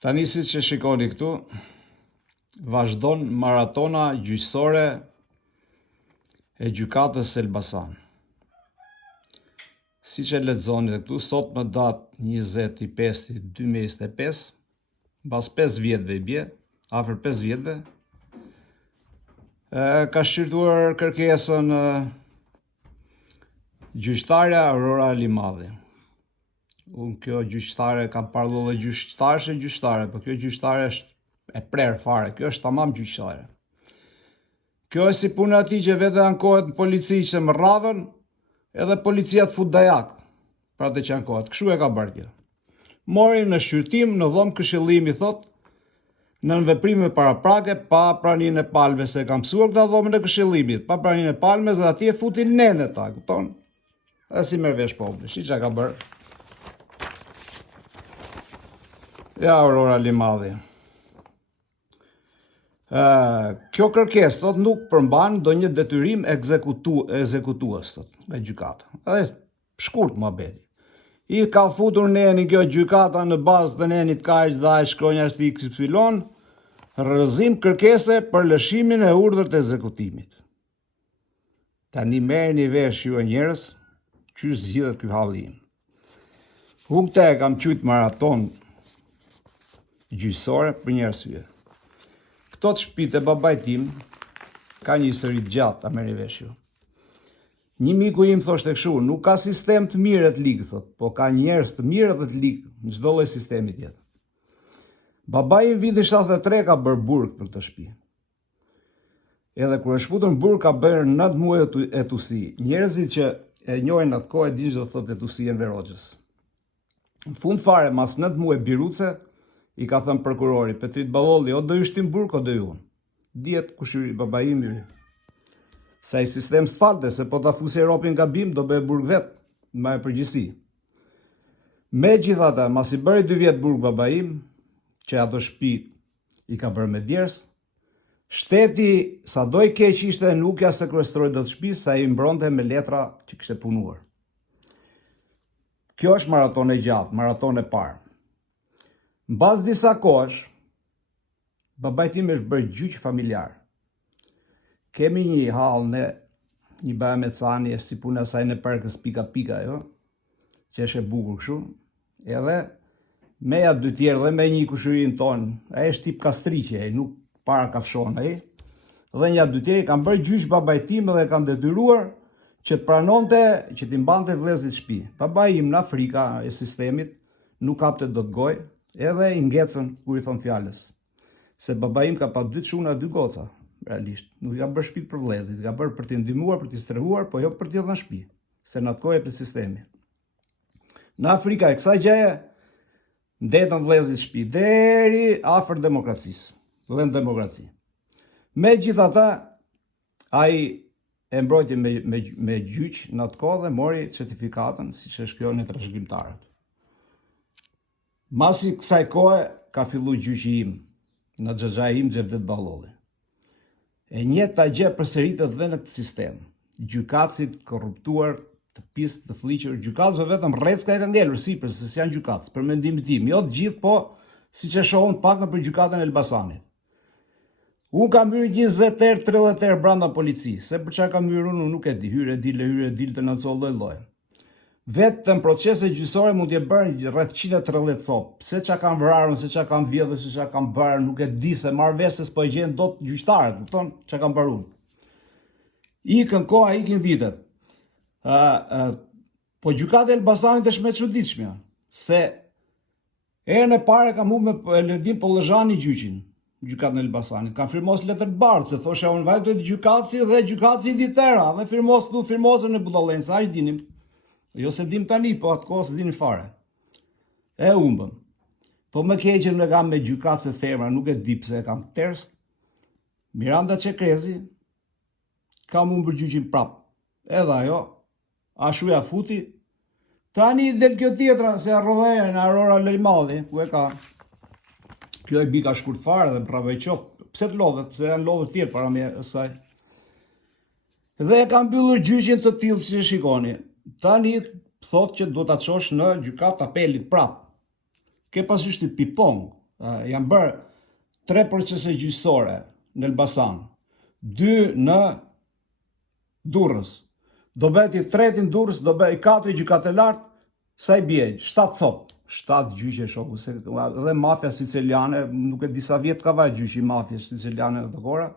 Tani si që shikoni këtu, vazhdon maratona gjyqësore e gjykatës Elbasan. Si që lexoni këtu, sot më datë 20/5/2025, mbas 5 vjetëve i bie, afër 5 vjetëve, ka shqyrtuar kërkesën gjyqtarja Aurora Limadhi. Unë kjo gjyqtare kam parlu dhe gjyqtare, por kjo gjyqtare është e prerë fare, kjo është tamam gjyqtare. Kjo është si puna ati që vete ankohet në polici që më rravën, edhe policia të fut dajak, pra të që ankohet. Kështu e ka bërë kjo. Mori në shqyrtim në dhomë këshillimi, thot, në veprime paraprake, pa praninë e palme, se kam mësuar këta dhomën e këshillimit, pa praninë e palme, dhe ati e futin nene ta, këton. Dhe si merr vesh populli, shi që ka bërë. Ja, Aurora Limadhi. Kjo kërkesë, thot, nuk përmban ndonjë detyrim ekzekutues, thot, nga gjykata. Edhe shkurt muhabeti. I ka futur neni kjo gjykata në bazë të nenit kaq dhaj shkronja është XY, rrëzim kërkese për lëshimin e urdhër të ekzekutimit. Tani merrni vesh ju njerëz, që zgjidhet ky halli im. Unë këte kam qyt maraton gjyqësore për një arsye. Këto të shtëpitë e babait tim ka një histori të gjatë, ta merrni vesh ju. Një miku im thoshte kështu, nuk ka sistem të mirë të ligë, thot, po ka njerëz të mirë dhe të ligë në çdo lloj sistemi tjetër. Babai im viti 73 ka bërë burg për këtë shtëpi. Edhe kur është futur në burg ka bërë 9 muaj etusi. Njerëzit që e njohin atë kohë e dinë çdo thotë etusien Verogjës. Në fund fare, mas 9 muaj biruce, i ka thënë prokurori, Petrit Balolli, o do ju shtim burg, o do ju unë. Dihet kush i babai im i. Sa i sistem s'falte, se po ta fusi Europin gabim, do bëhe burg vetë, me përgjithësi. Megjithatë, mas i bëri 2 vjet burg babai im, që ato shtëpi i ka bërë me djers, shteti, sa do i keq ishte, nuk ja sekuestroi dot shtëpisë, sa i mbronte me letra që kishte punuar. Kjo është maraton e gjatë, maraton e parë. Mbas disa kohësh, babai tim është bërë gjyq familjar. Kemi një hall në një baja me cani, si puna saj në parkës pika, jo? Që është e bukur kështu. Edhe me ja 2 tjerë dhe me një kushurin tonë, ai është tip kastriqe, ai nuk para kafshon ai. Dhe një 2 tjerë kanë bërë gjyq babait tim dhe kanë detyruar që të pranonte, që t'i mbante vëllezrit shtëpi. Babai im në Afrika e sistemit nuk kapte dot gojë, edhe i ngecën kur i thon fjalës. Se babai im ka pa 2 çuna, 2 goca. Realisht, nuk ka bërë shtëpi për vëllezrit, ka bërë për t'i ndihmuar, për t'i strehuar, po jo për t'i dhënë shtëpi, se në atë kohë të sistemi. Në Afrika e kësaj gjëje ndetën vëllezrit shtëpi deri afër demokracisë, dhe në demokraci. Megjithatë, ai e mbrojti me gjyq në atë kohë dhe mori certifikatën, siç e shkruan trashëgimtarët. Masi kësaj kohe ka filluar gjyqi im në xhaxhai im Xhevdet Balolli. E njëjta gjë përsëritet dhe në këtë sistem. Gjykatësit korruptuar, të pisë, të fliqur, gjykatësve vetëm rrecka e ka ngelur sipër, se janë gjykatës, për mendimin tim, jo të gjithë, po siç e shohun pak për gjykatën e Elbasanit. Unë kam hyrë 20 herë, 30 herë brenda polici, se për çfarë kam hyrë unë nuk e di, hyre dilte në çdo lloj. Vetëm procese gjyqësore mund të bërë rreth 130 copë. Se çka kanë vrarën, se çka kanë vjedhur, se çka kanë bërë, nuk e di, se marr vesh se s'po gjen dot gjyqtarët, kupton çka kanë bërë unë. Ikën koha, ikin vitet. Po gjykata e Elbasanit është më e çuditshme, se herën e parë kam humbur me Levin Pollezhani gjyqin, gjykatën e Elbasanit. Kanë firmos letër të bardhë, se thosha unë vajtoj gjykatësi dhe gjykatësi di tëra, dhe firmosën e budallën, sa aq dinim. Jo se dim tani, po atë kohë se dini fare. E humbëm. Po më keqen në kam me gjykatës e femra, nuk e di pse e kam tërës. Miranda Çekrezi kam humbur gjyqin prap. Edhe ajo, ashtu ja futi. Tani del kjo tjetra, se arrodheja në Aurora Limadhi, ku e ka. Kjo e bika shkurt fare dhe prave qoftë. Pse të lodhet? Pse janë lodhët tjerë para me saj. Dhe e kam mbyllur gjyqin të tillë si e shikoni. Tani thot që do ta çosh në gjykatë apelit prap. Ke pasysh ti pipong, Janë bërë 3 procese gjyqësore në Elbasan, 2 në Durrës. Do bëhet i 3 në Durrës, do bëhet i 4 gjykat e lartë, sa i bie? 7 sot. 7 gjyqe shoku, se edhe mafia siciliane, nuk e disa vjet ka vajt gjyqi mafia siciliane në të kora,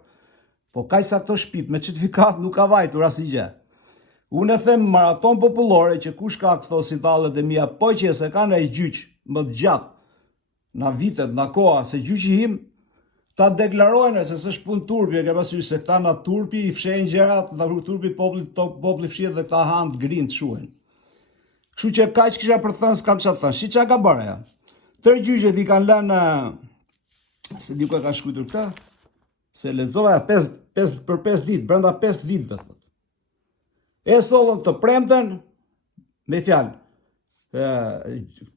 po kaj sa këto shpit me certifikat nuk ka vajtur asnjë. Unë e them maraton popullore që kush ka këto sintallet e mia, po që se kanë ai gjyq më të gjatë na vitet, na koha, se gjyqi im ta deklarojnë se s'është punë turpi, e ke parasysh se këta na turpi i fshehin gjërat, na turpi populli fshihet dhe këta han të grind shuhen. Kështu që kaq kisha për të thënë, s'kam çfarë të thënë. Si çka ka bërë ajo? Tërë gjyqet i kanë lënë, se diku e ka shkruar këtë, se lexova 5 ditë, brenda 5 ditëve thotë. E sollën të premten, me fjalë,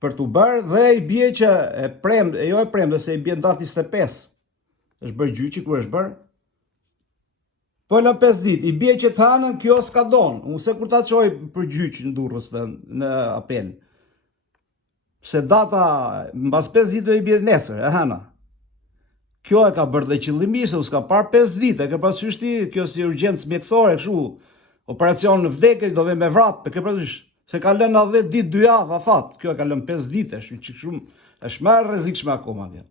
për t'u bërë, dhe i bie që jo e premte, se i bie datë 25. Është bërë gjyqi, kur është bërë? Po në 5 ditë, i bie që të hanën, kjo s'ka donë. Unë se kur ta çoj për gjyq në Durrës në apel. Se data, mbas 5 ditëve i bie nesër, e hana. Kjo e ka bërë dhe qëllimisht, se u s'ka parë 5 ditë, e ke parasysh ti, kjo si urgjencë mjekësore, kështu, operacion në vdekje, do ve me vrap, e ke parasysh, se ka lënë 10 ditë, 2 javë, afat, kjo e ka lënë 5 ditë, është më e rrezikshme akoma kjo.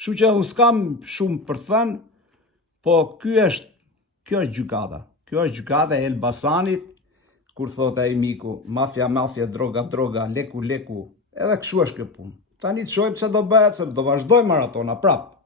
Kështu që unë s'kam shumë për të thënë, po kjo është gjykata. Kjo është gjykata e Elbasanit, kur thot ai miku, mafia, droga, leku, edhe kështu është kjo punë. Tani të shohim se do bëhet, se do vazhdoj maratona prap.